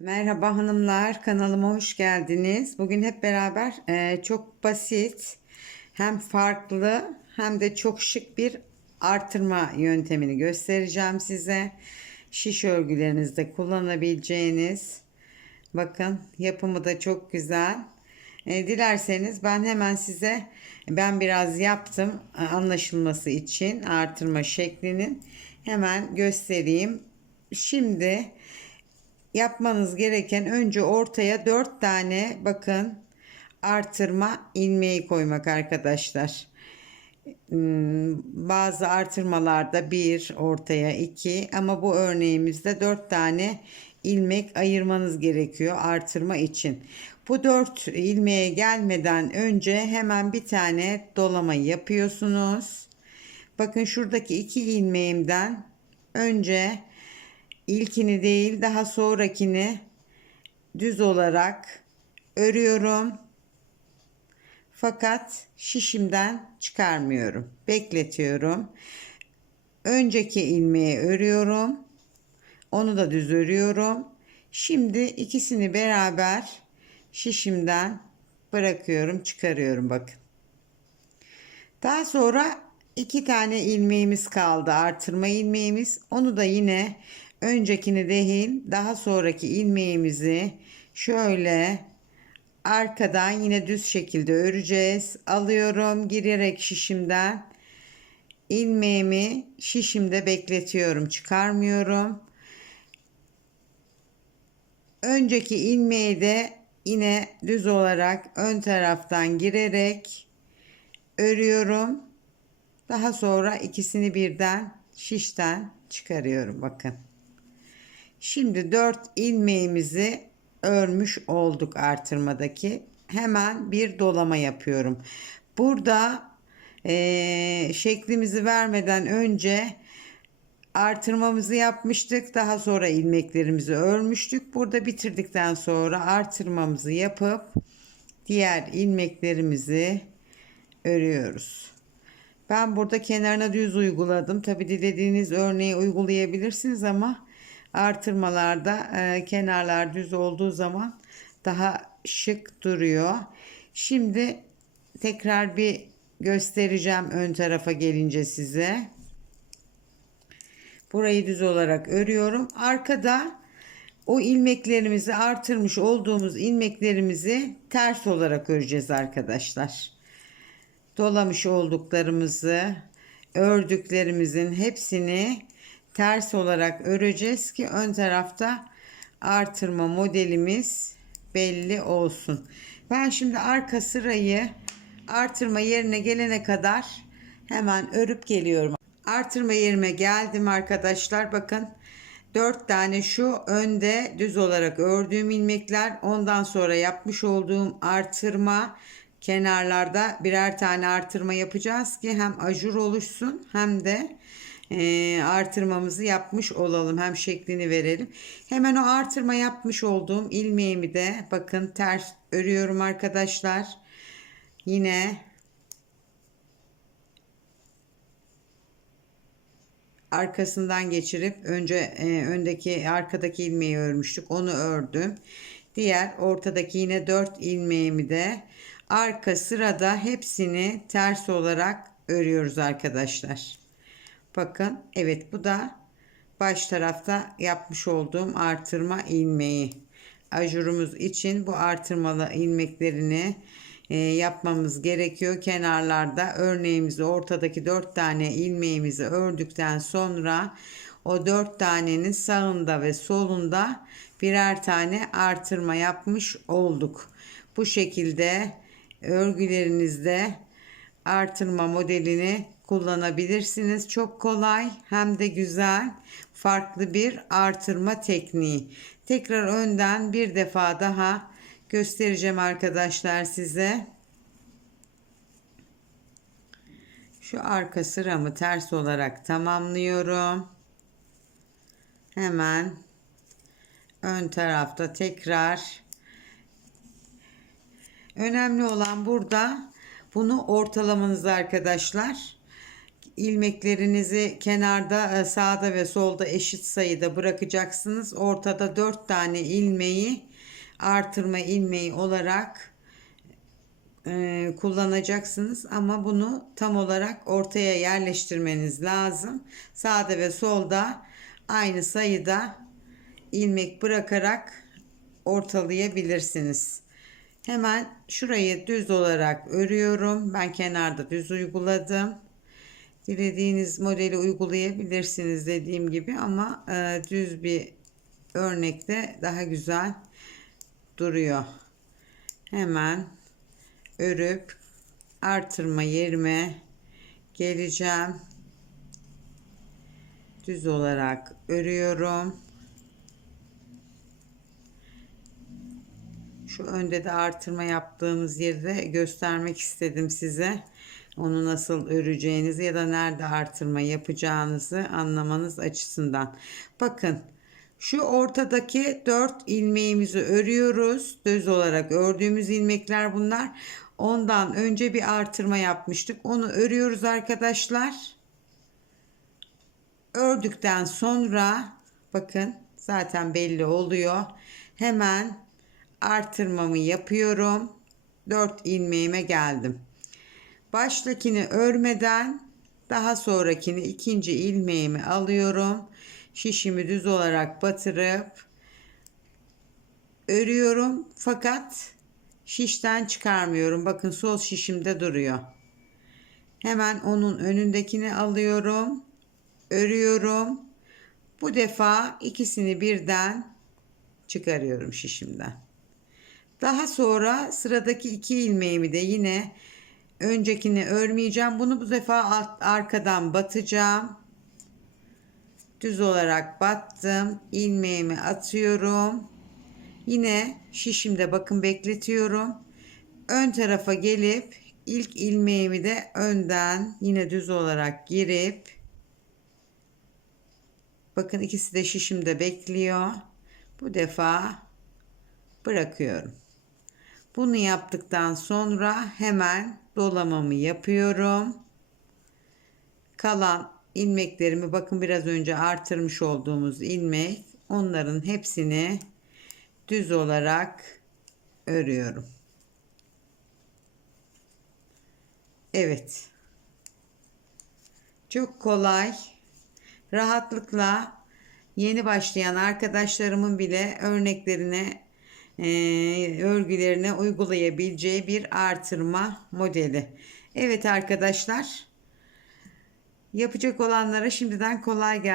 Merhaba hanımlar, kanalıma hoş geldiniz. Bugün hep beraber e, çok basit, hem farklı hem de çok şık bir artırma yöntemini göstereceğim size. Şiş örgülerinizde kullanabileceğiniz. Bakın yapımı da çok güzel. E, dilerseniz ben hemen size ben biraz yaptım e, anlaşılması için artırma şeklinin hemen göstereyim. Şimdi yapmanız gereken önce ortaya 4 tane bakın artırma ilmeği koymak arkadaşlar. Hmm, Bazı artırmalarda bir ortaya iki ama bu örneğimizde 4 tane ilmek ayırmanız gerekiyor artırma için. Bu 4 ilmeğe gelmeden önce hemen bir tane dolama yapıyorsunuz. Bakın şuradaki iki ilmeğimden önce ilkini değil daha sonrakini düz olarak örüyorum. Fakat şişimden çıkarmıyorum. Bekletiyorum. Önceki ilmeği örüyorum. Onu da düz örüyorum. Şimdi ikisini beraber şişimden bırakıyorum, çıkarıyorum bakın. Daha sonra iki tane ilmeğimiz kaldı artırma ilmeğimiz. Onu da yine öncekini değil daha sonraki ilmeğimizi şöyle arkadan yine düz şekilde öreceğiz. Alıyorum girerek şişimden ilmeğimi şişimde bekletiyorum çıkarmıyorum. Önceki ilmeği de yine düz olarak ön taraftan girerek örüyorum. Daha sonra ikisini birden şişten çıkarıyorum bakın. Şimdi 4 ilmeğimizi örmüş olduk artırmadaki. Hemen bir dolama yapıyorum. Burada eee, şeklimizi vermeden önce artırmamızı yapmıştık. Daha sonra ilmeklerimizi örmüştük. Burada bitirdikten sonra artırmamızı yapıp diğer ilmeklerimizi örüyoruz. Ben burada kenarına düz uyguladım. Tabi dilediğiniz örneği uygulayabilirsiniz ama artırmalarda e, kenarlar düz olduğu zaman daha şık duruyor. Şimdi tekrar bir göstereceğim ön tarafa gelince size. Burayı düz olarak örüyorum. Arkada o ilmeklerimizi artırmış olduğumuz ilmeklerimizi ters olarak öreceğiz arkadaşlar. Dolamış olduklarımızı, ördüklerimizin hepsini ters olarak öreceğiz ki ön tarafta artırma modelimiz belli olsun. Ben şimdi arka sırayı artırma yerine gelene kadar hemen örüp geliyorum. Artırma yerime geldim arkadaşlar. Bakın 4 tane şu önde düz olarak ördüğüm ilmekler. Ondan sonra yapmış olduğum artırma kenarlarda birer tane artırma yapacağız ki hem ajur oluşsun hem de e, artırmamızı yapmış olalım. Hem şeklini verelim. Hemen o artırma yapmış olduğum ilmeğimi de bakın ters örüyorum arkadaşlar. Yine arkasından geçirip önce e, öndeki arkadaki ilmeği örmüştük. Onu ördüm. Diğer ortadaki yine 4 ilmeğimi de arka sırada hepsini ters olarak örüyoruz arkadaşlar. Bakın evet bu da baş tarafta yapmış olduğum artırma ilmeği. Ajurumuz için bu artırmalı ilmeklerini e, yapmamız gerekiyor. Kenarlarda örneğimizi ortadaki 4 tane ilmeğimizi ördükten sonra o 4 tanenin sağında ve solunda birer tane artırma yapmış olduk. Bu şekilde örgülerinizde artırma modelini kullanabilirsiniz. Çok kolay hem de güzel farklı bir artırma tekniği. Tekrar önden bir defa daha göstereceğim arkadaşlar size. Şu arka sıramı ters olarak tamamlıyorum. Hemen ön tarafta tekrar önemli olan burada bunu ortalamanız arkadaşlar. İlmeklerinizi kenarda e, sağda ve solda eşit sayıda bırakacaksınız. Ortada 4 tane ilmeği artırma ilmeği olarak e, kullanacaksınız ama bunu tam olarak ortaya yerleştirmeniz lazım. Sağda ve solda aynı sayıda ilmek bırakarak ortalayabilirsiniz. Hemen şurayı düz olarak örüyorum. Ben kenarda düz uyguladım. Dilediğiniz modeli uygulayabilirsiniz dediğim gibi ama e, düz bir örnekte daha güzel duruyor. Hemen örüp artırma yerime geleceğim. Düz olarak örüyorum. Şu önde de artırma yaptığımız yeri de göstermek istedim size. Onu nasıl öreceğinizi ya da nerede artırma yapacağınızı anlamanız açısından. Bakın şu ortadaki 4 ilmeğimizi örüyoruz. Düz olarak ördüğümüz ilmekler bunlar. Ondan önce bir artırma yapmıştık. Onu örüyoruz arkadaşlar. Ördükten sonra bakın zaten belli oluyor. Hemen artırmamı yapıyorum. 4 ilmeğime geldim. Baştakini örmeden daha sonrakini ikinci ilmeğimi alıyorum. Şişimi düz olarak batırıp örüyorum fakat şişten çıkarmıyorum. Bakın sol şişimde duruyor. Hemen onun önündekini alıyorum. Örüyorum. Bu defa ikisini birden çıkarıyorum şişimden. Daha sonra sıradaki iki ilmeğimi de yine öncekini örmeyeceğim. Bunu bu defa alt, arkadan batacağım. Düz olarak battım. ilmeğimi atıyorum. Yine şişimde bakın bekletiyorum. Ön tarafa gelip ilk ilmeğimi de önden yine düz olarak girip bakın ikisi de şişimde bekliyor. Bu defa bırakıyorum. Bunu yaptıktan sonra hemen dolamamı yapıyorum. Kalan ilmeklerimi bakın biraz önce artırmış olduğumuz ilmek onların hepsini düz olarak örüyorum. Evet. Çok kolay. Rahatlıkla yeni başlayan arkadaşlarımın bile örneklerine örgülerine uygulayabileceği bir artırma modeli. Evet arkadaşlar yapacak olanlara şimdiden kolay gelsin.